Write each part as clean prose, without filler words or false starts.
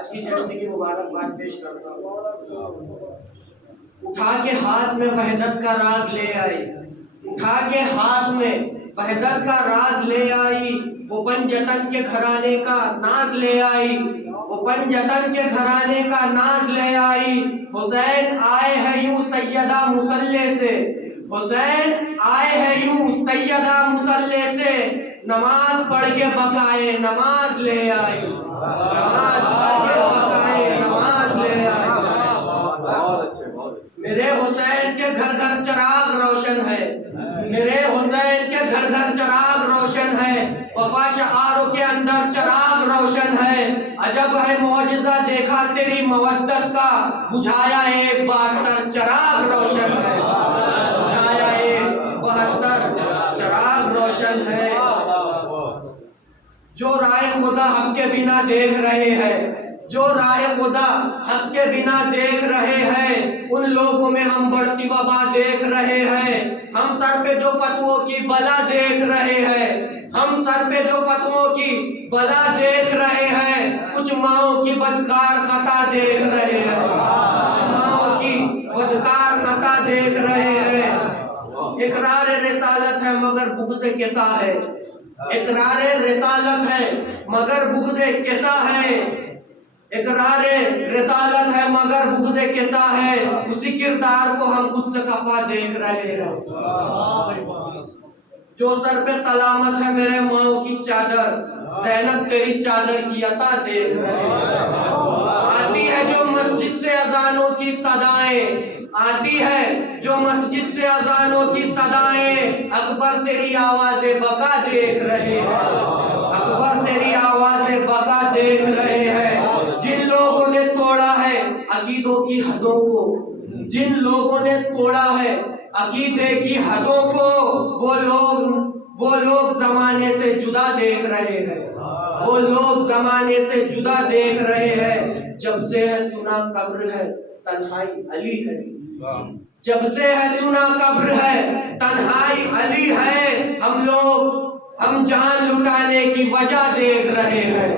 آج کی جشن کی مبارکباد پیش کرتا ہوں۔ اٹھا کے ہاتھ میں وحدت کا راز لے آئی، اٹھا کے ہاتھ میں وحدت کا راز لے آئی، وہ پنجتن کے گھرانے کا ناز لے آئی، وہ پنجتن کے گھرانے کا ناز لے آئی۔ حسین آئے ہیں یوں سیدہ مصلی سے، حسین آئے ہیں یوں سیدہ مصلی سے، نماز پڑھ کے بقائے نماز لے آئی، نماز پڑھ کے بقائے نماز لے آئی۔ میرے حسین کے گھر گھر چراغ روشن ہے، میرے حسین کے گھر گھر چراغ روشن ہے، وفا شعاروں کے اندر چراغ روشن ہے۔ عجب ہے معجزہ دیکھا تیری مودت کا، بجھایا ایک 72 چراغ روشن ہے، بجھایا ایک 72 چراغ روشن ہے۔ جو راہ خدا حق کے بنا دیکھ رہے ہیں، جو راہ خدا حق کے بنا دیکھ رہے ہیں، ان لوگوں میں ہم بڑھتی وبا دیکھ رہے ہیں۔ ہم سر پہ جو فتووں کی بلا دیکھ رہے ہیں، ہم سر پہ جو فتووں کی بلا دیکھ رہے ہیں، کچھ ماؤں کی بدکار خطا دیکھ رہے ہیں، کچھ ماؤں کی بدکار خطا دیکھ رہے ہیں۔ اقرار رسالت ہے مگر بغض کسا ہے، اقرار رسالت ہے مگر بغض کسا ہے، اقرار رسالت ہے مگر بغض کسا ہے، اسی کردار کو ہم خود سے خفا دیکھ رہے ہیں۔ جو سر پہ سلامت ہے میرے ماؤں کی چادر، زینب تیری چادر کی عطا دیکھ رہے ہیں۔ آتی ہے جو مسجد سے اذانوں کی صدائیں، آتی ہے جو مسجد سے اذانوں کی صدائیں، اکبر تیری آواز بقا دیکھ رہے ہیں، اکبر تیری آواز بقا دیکھ رہے ہیں۔ جن لوگوں نے توڑا ہے عقیدوں کی حدوں کو، جن لوگوں نے توڑا ہے عقیدے کی حدوں کو، وہ لوگ زمانے سے جدا دیکھ رہے ہیں، وہ لوگ زمانے سے جدا دیکھ رہے ہیں۔ جب سے ہے سنا قبر ہے تنہائی علی ہے، جب سے ہے سنا قبر ہے تنہائی علی ہے، ہم جان لٹانے کی وجہ دیکھ رہے ہیں،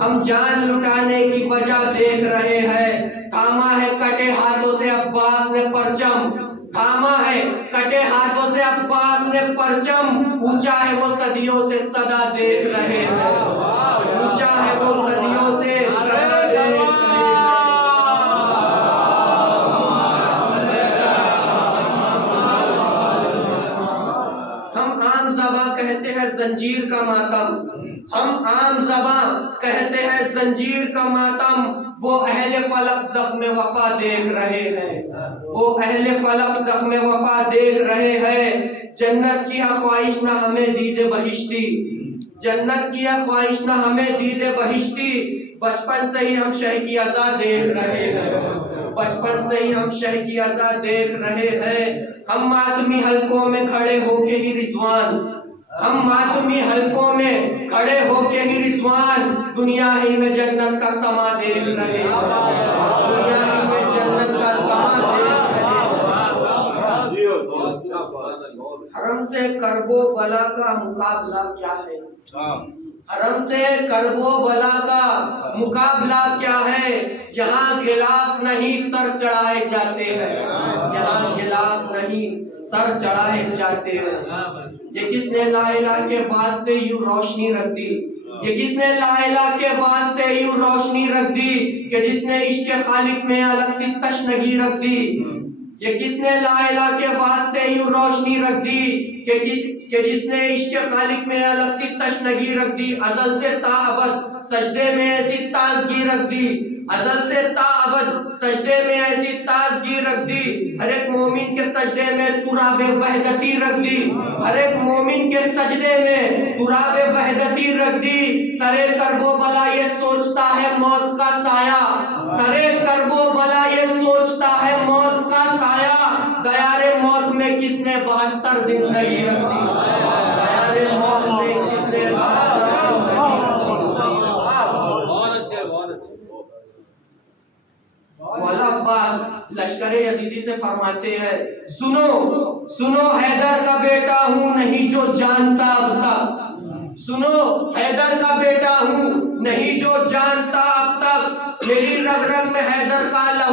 ہم جان لٹانے کی وجہ دیکھ رہے ہیں۔ تھاما ہے کٹے ہاتھوں سے عباس نے پرچم، تھاما ہے کٹے ہاتھوں سے عباس نے پرچم، اونچا ہے وہ صدیوں سے صدا دیکھ رہے ہیں، اونچا ہے وہ صدیوں سے صدا دیکھ رہے ہیں۔ ہم عام زباں کہتے ہیں زنجیر کا ماتم، ہم عام زباں کہتے ہیں زنجیر کا ماتم، وہ اہل فلک زخم وفا دیکھ رہے ہیں، وہ اہل فلک زخم وفا دیکھ رہے ہیں۔ جنت کی خواہش نہ ہمیں دیدے بہشتی، جنت کی خواہش نہ ہمیں دیدے بہشتی، بچپن سے ہی ہم شہ کی عزا دیکھ رہے ہیں، بچپن سے ہی ہم شہ کی عزا دیکھ رہے ہیں۔ ہم ماتمی حلقوں میں کھڑے ہو کے ہی رضوان، ہم ماتمی حلقوں میں کھڑے ہو کے ہی رضوان، دنیا ہی میں جنت کا سما دیکھ رہے ہیں، دنیا ہی میں جنت کا سما دیکھ رہے ہیں۔ حرم سے کرب و بلا کا مقابلہ کیا ہے، حرم سے کرب و بلا کا مقابلہ کیا ہے، یہاں غلاف نہیں سر چڑھائے جاتے ہیں، یہاں غلاف نہیں سر چڑھائے جاتے ہیں۔ یہ کس نے لا الہ کے واسطے یوں روشنی رکھ دی، یہ کس نے لا الہ کے واسطے یوں روشنی رکھ دی، کہ جس نے عشق خالق میں الگ سی تشنگی رکھ دی، یہ کس نے لا الہ کے واسطے یوں روشنی رکھ دی، کہ جس نے عشق خالق میں الگ سی تشنگی رکھ دی، ازل سے تا ابد سجدے میں ایسی تازگی رکھ دی، ازل سے تا ابد سجدے میں ایسی تازگی رکھ دی، ہر ایک مومن کے سجدے میں تراب وحدتی رکھ دی، ہر ایک مومن کے سجدے میں تراب وحدتی رکھ دی۔ سرے کرب و بلا یہ سوچتا ہے موت کا سایہ، سرے کرب و بلا یہ سوچتا ہے موت کا سایہ، دیار موت میں کس نے 72 زندگی رکھ دی، دیار موت میں کس نے 72 مولا عباس لشکر یزیدی سے فرماتے ہیں، سنو سنو حیدر کا بیٹا ہوں نہیں جو جانتا اب تک، سنو حیدر کا بیٹا ہوں نہیں جو جانتا اب تک،